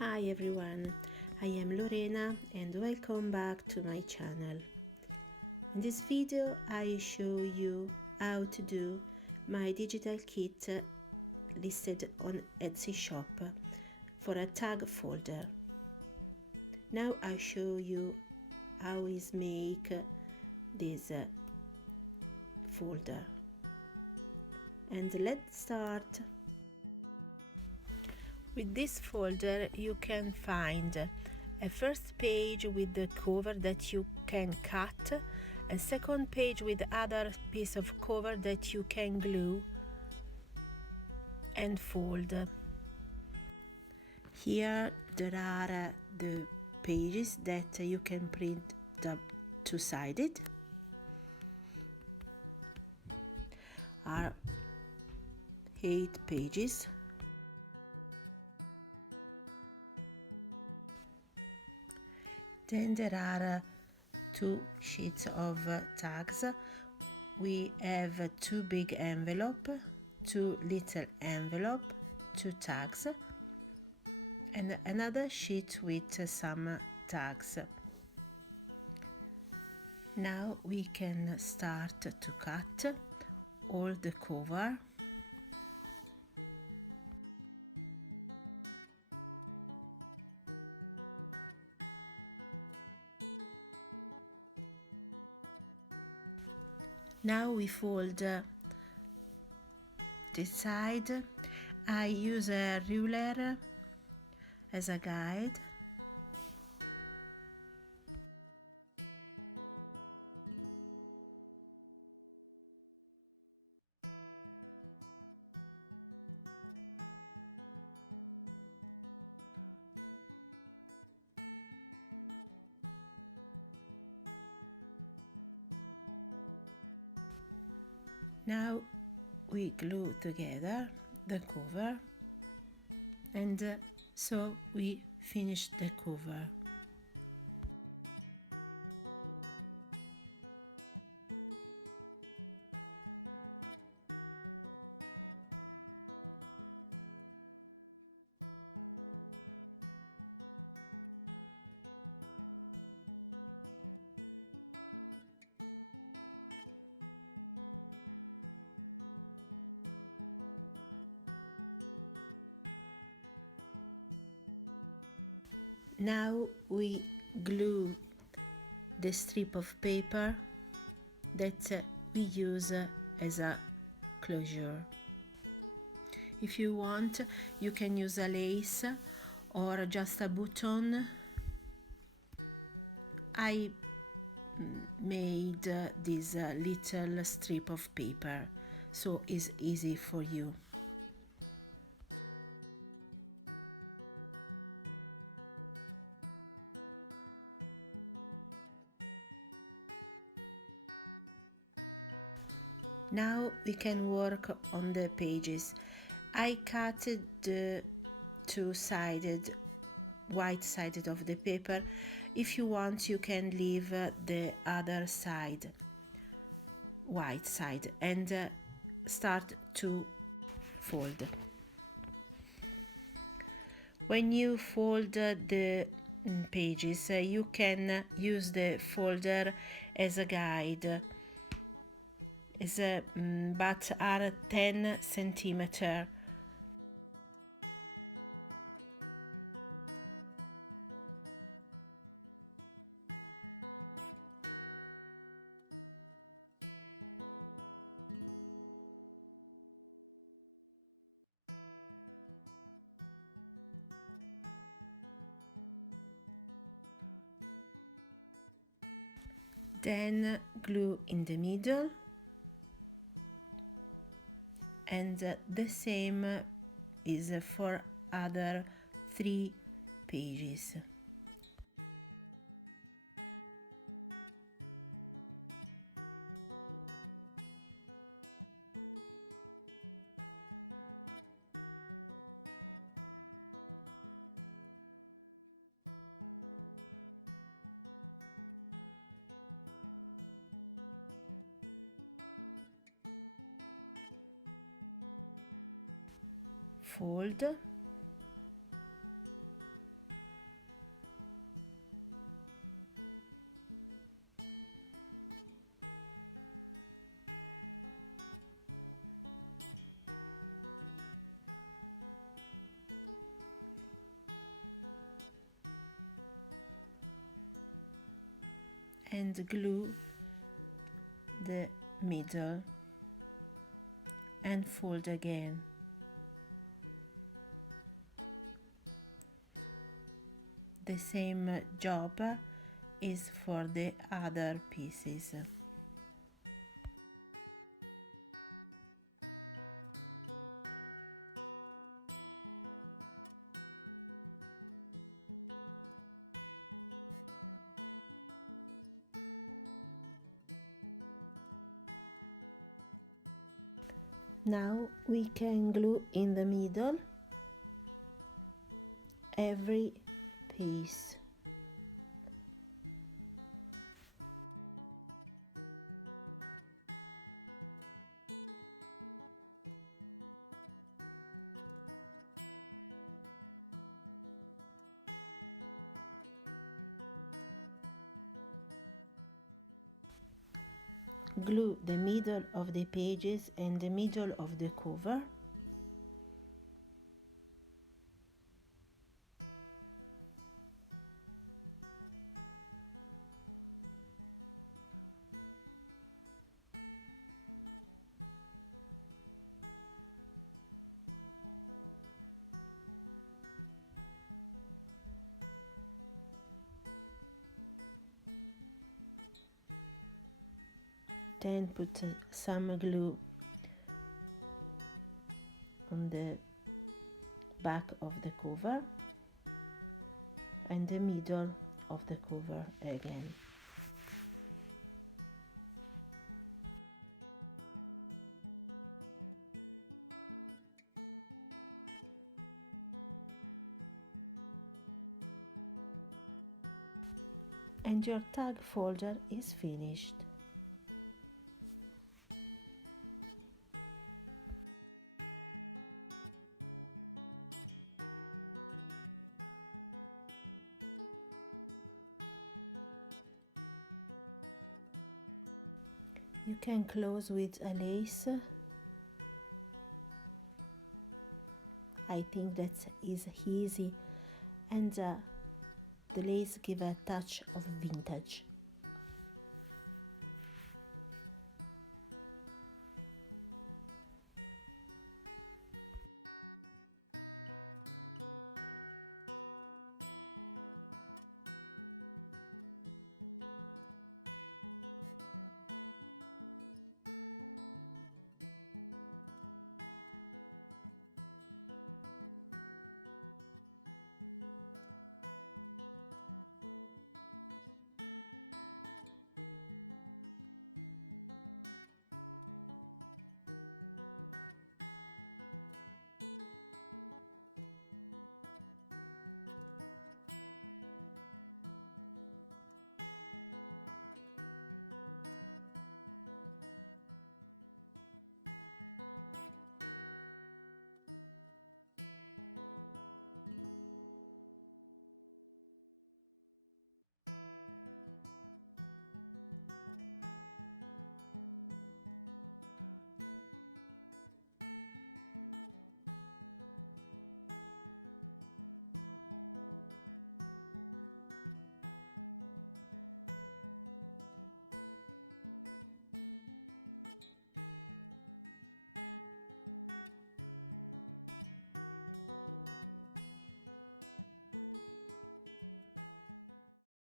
Hi everyone, I am Lorena and welcome back to my channel. In this video I show you how to do my digital kit listed on Etsy shop for a tag folder. Now I show you how is make this folder. And let's start. With this folder you can find a first page with the cover that you can cut, a second page with other piece of cover that you can glue and fold. Here there are the pages that you can print up two-sided. Are 8 pages. Then there are 2 sheets of tags. We have 2 big envelope, 2 little envelope, 2 tags, and another sheet with some tags. Now we can start to cut all the cover. Now we fold this side. I use a ruler as a guide. Now we glue together the cover, and so we finish the cover. Now we glue the strip of paper that we use as a closure. If you want, you can use a lace or just a button. I made this little strip of paper, so it's easy for you. Now we can work on the pages. I cut the two-sided, white-sided of the paper. If you want, you can leave the other side, white side, and start to fold. When you fold the pages, you can use the folder as a guide. But are 10 centimeters. Then glue in the middle. And the same is for other 3 pages. Fold and glue the middle and fold again. The same job is for the other pieces. Now we can glue in the middle every piece. Glue the middle of the pages and the middle of the cover. Then put some glue on the back of the cover and the middle of the cover again. And your tag folder is finished. You can close with a lace. I think that is easy, and the lace gives a touch of vintage.